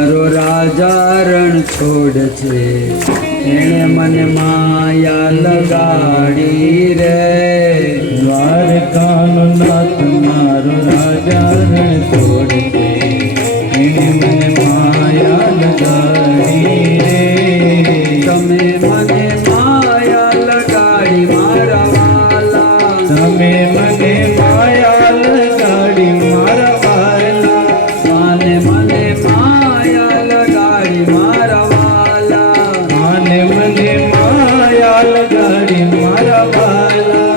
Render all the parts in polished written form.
મારો રાજા રણ છોડ છે, એણે મને માયા લગાડી રે. દ્વારકાનો નાથ મારો રાજા રણ છોડ છે, એણે મને માયા લગાડી રે. તમે મને માયા લગાડી મારા વાલા, તમે મને માયા લગાડી મારા વાલા. મને માયા લગાડી મારા વાલા, મને માયા લગાડી મારા વાલા.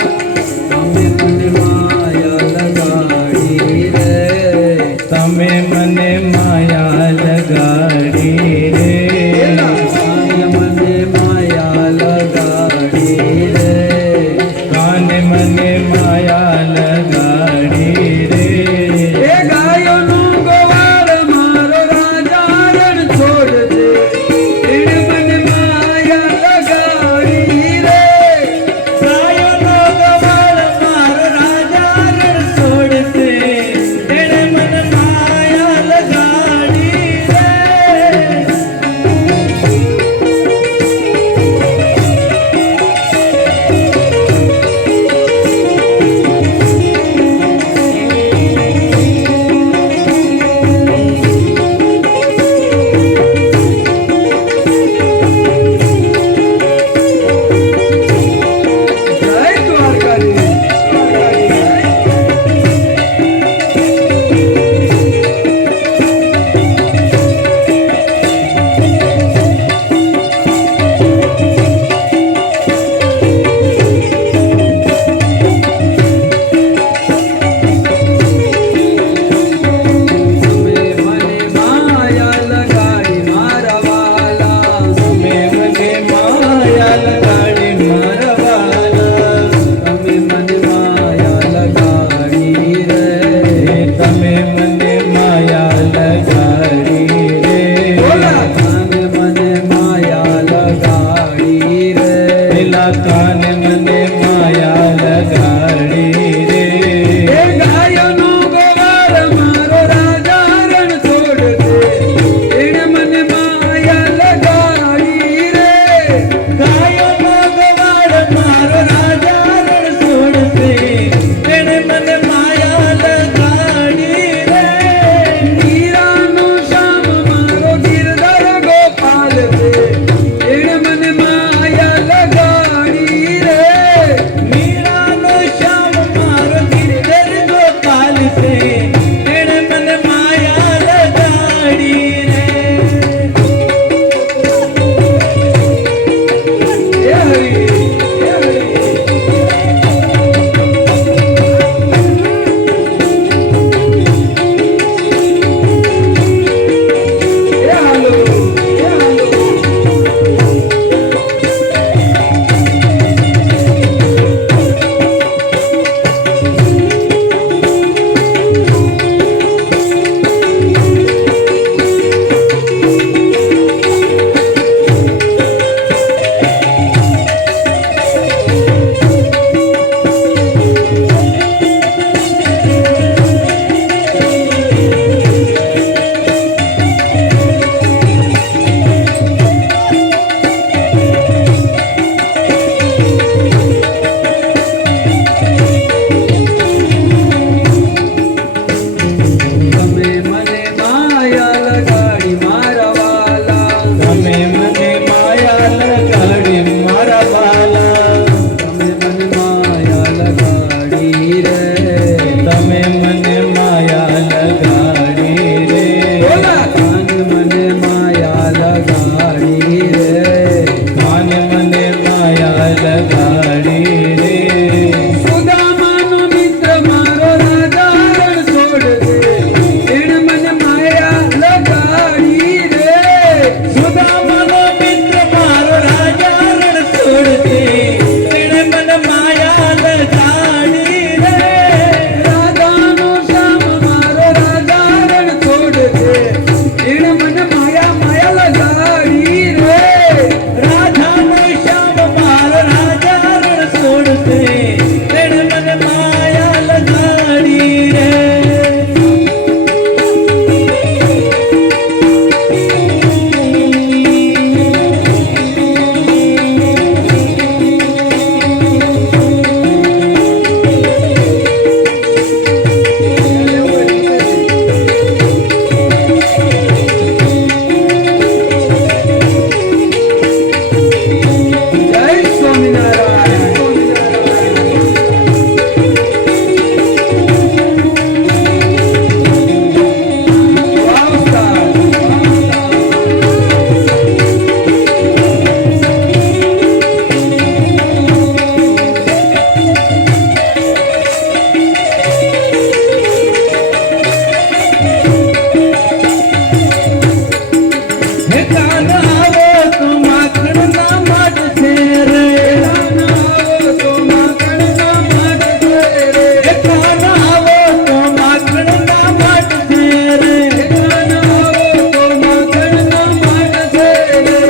હે કાન આવો તો માખણના માટ છે રે કાન આવો તો માખણના માટ છે રે હે કાન આવો તો માખણના માટ છે રે કાન આવો તો માખણના માટ છે રે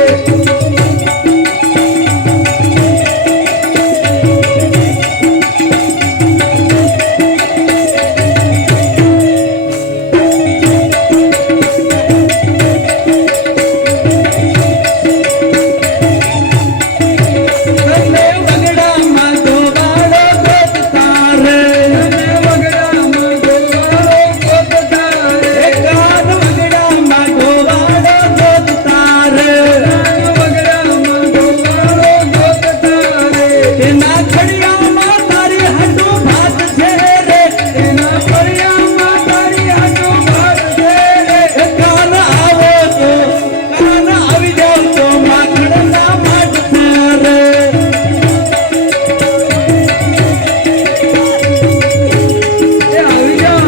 તમે વગડામાં ગોવાળો ગોતતા રે તમે વગડામાં ગોવાળો ગોતતા રે હે કાન વગડામાં ગોવાળો ગોતતા રે કાન વગડામાં ગોવાળો ગોતતા રે એના ખડિયામાં તારી હાટુ ભાત છે રે એના ફળિયામાં તારી હાટુ ભાત છે રે હે કાન આવો તો કાન આવી જાવ તો માખણના માટ છે રે એ આવી જાઓ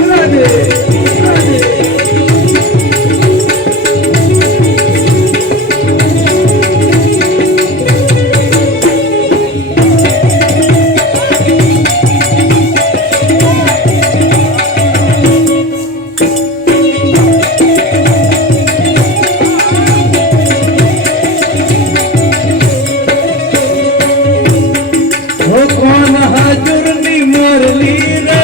રાધે રાધે ઓ કોણ હાજુરની મોરલી રે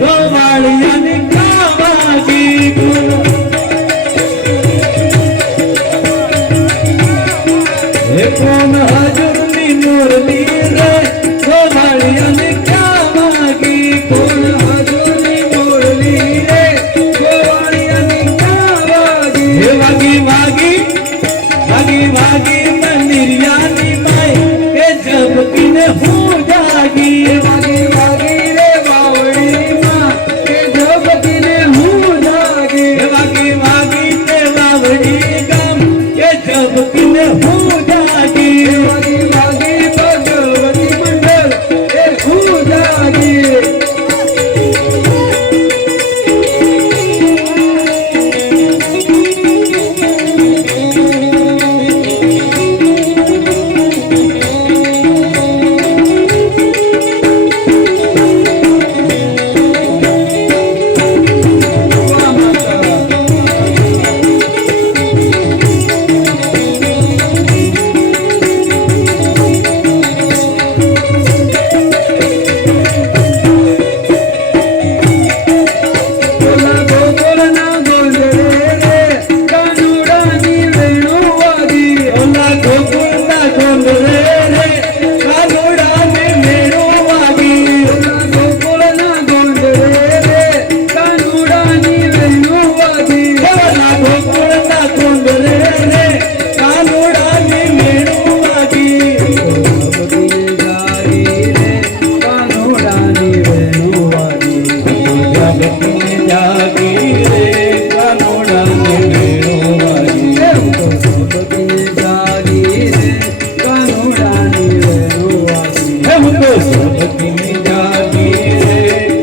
ગોવાળિયાની કાવાગી હે કોણ હાજુરની મોરલી રે ગોવાળિયાની કાવાગી કોણ હાજુરની મોરલી રે ગોવાળિયાની કાવાગી હે વાગી વાગી વાગી વાગી મંદિરિયાની માય કે જબકીને હું જાગી વાગી વાગી રે વાવડીમાં કે જગતીને હું જાગી હે વાગી વાગી તે વાવડી ગામ કે જબકીને હું જાગી વાગી વાગી ભગવતી મંડળ એ હું જાગી વાહ માતા ઓલા ગોકુળના ગોંધળે રે કાનુડાની વેણુ વાગી ઓલા ગોકુળના ગોંધળે રે કાનુડાને મેળો વાગી ઓલા ગોકુળના ગોંધળે રે કાનુડાની વેણુ વાગી ઓલા ગોકુળના ગોંધળે રે કાનુડાને મેળો વાગી ભગવતીએ જારી રે કાનુડાની વેણુ વાગી જગતને જાગી રે કાનુડાને મેળો વાગી એવું તો ભગવતીએ જારી રે કાનુડાની વેણુ વાગી હું તો સબકીને જાગી રે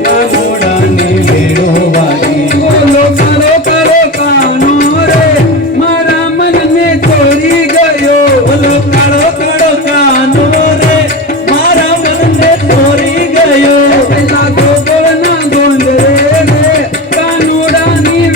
કાનુડાને મેળો વાગી બોલો કારો કારો કાનો રે મારા મનને ચોરી ગયો ઓલો કાળો કાળો કાનો રે મારા મનને ચોરી ગયો પેલા ગોકુળના ગોંધળે રે કાનુડાની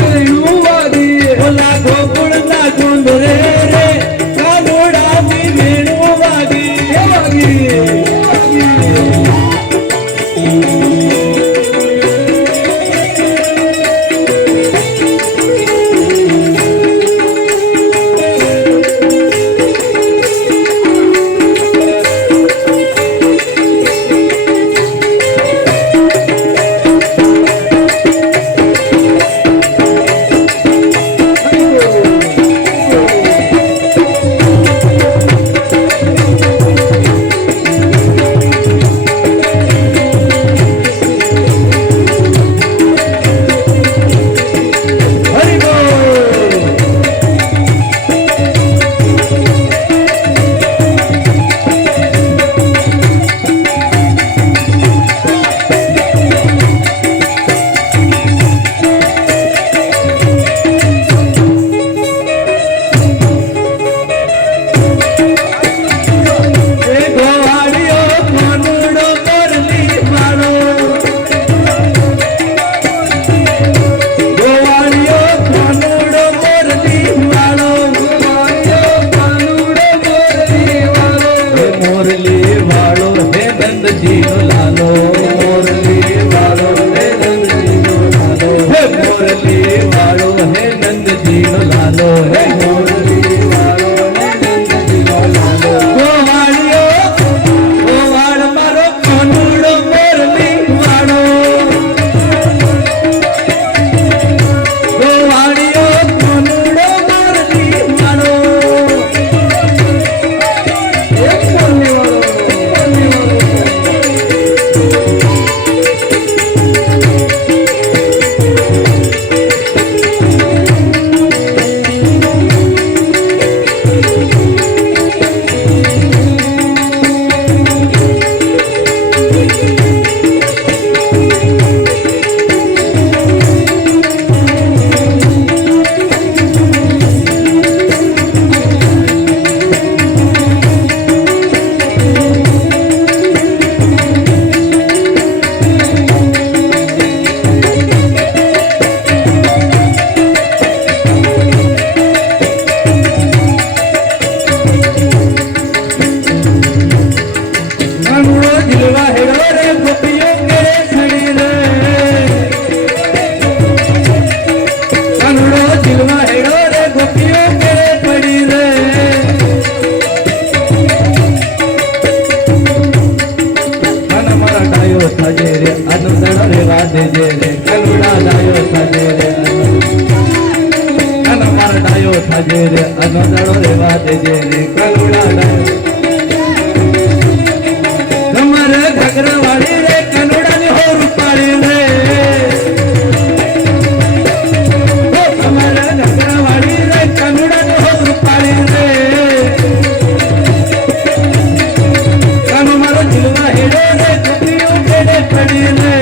ડાયો થાજે રે કાના મારા ડાયો થાજે રે અનો દાડો રેવા દેજે રે કલુડા ડાયો તમારે ઘગરવાળી રે કનુડાની હો રૂપાળી રે તમારે ઘગરવાળી રે કનુડાની હો રૂપાળી રે કાનો મારો જીલવા હેડે રે છોકરીઓ કેડે પડી રે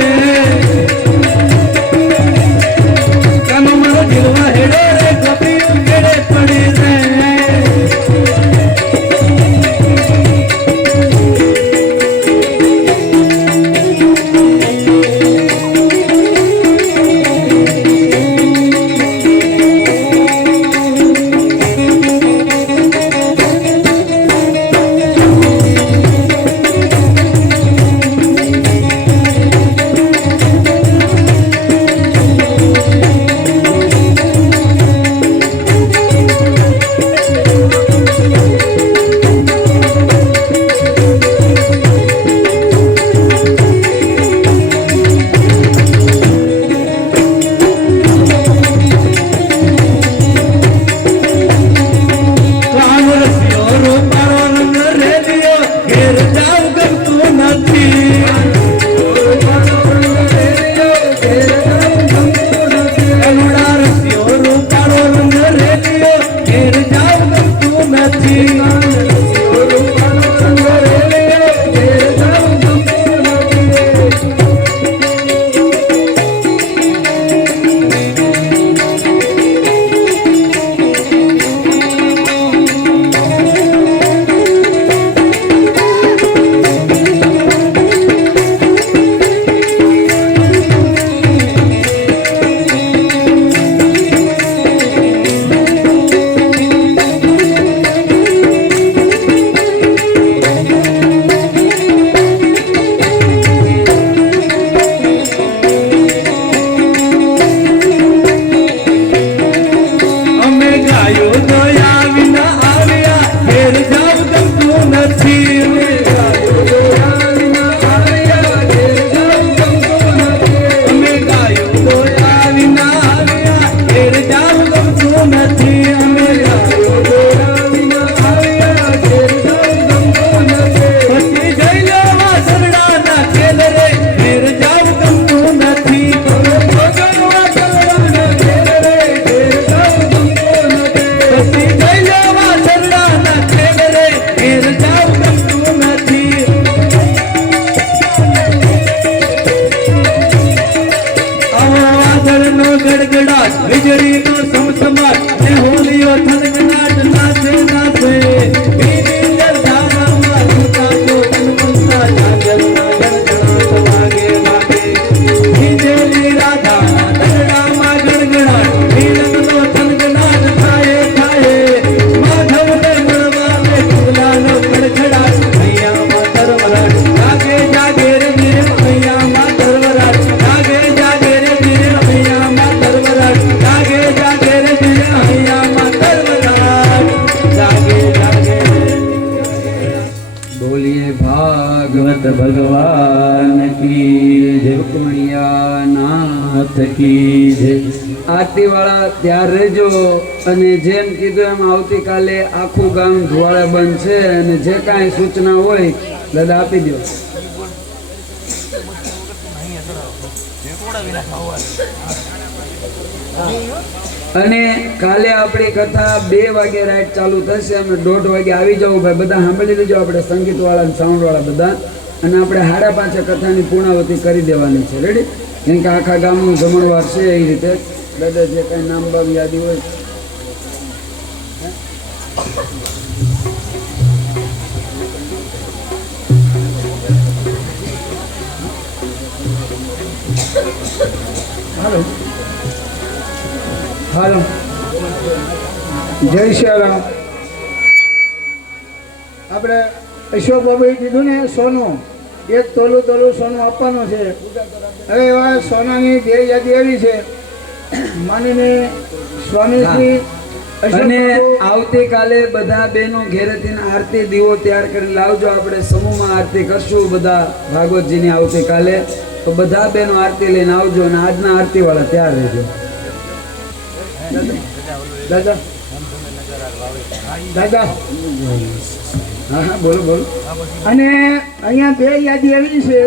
કાનો મારો જીલવા હેડે રે છોકરીઓ કેડે પડી રે ભગવાન કી જય રૂકમણિયા નાથ કી જય આરતી વાળા ત્યાર રહેજો અને જેમ કીધું એમ આવતીકાલે આખું ગામ ધુવાળે બંધ છે અને જે કાંઈ સૂચના હોય દાદા આપી દો અને કાલે આપણી કથા 2 વાગે રાઈટ ચાલુ થશે અમે 1:30 વાગે આવી જાવ ભાઈ બધા સાંભળી લેજો આપણે સંગીત વાળા અને સાઉન્ડ વાળા બધા અને આપણે 5:30 કથાની પૂર્ણાવતી કરી દેવાની છે રેડી કેમ કે આખા ગામનું જમણવાર છે એ રીતે દાદા જે કાંઈ નામ બામ યાદી હોય હાલો હાલો જય શ્રી રામ આપણે અશોક બાબુએ કીધું ને સોનું 1 તોલું સોનું આપવાનું છે હવે એવા સોનાની 2 યાદી આવી છે માનીને સ્વામીશ્રી અને આવતીકાલે બધા બહેનો ઘેરેથી આરતી દીવો તૈયાર કરી લાવજો આપણે સમૂહમાં આરતી કરશું બધા ભાગવતજીની આવતીકાલે તો બધા બહેનો આરતી લઈને આવજો અને આજના આરતી વાળા તૈયાર રહેજો. દાદા દાદા હા હા બોલો બોલો. અને અહીંયા બે યાદી આવી છે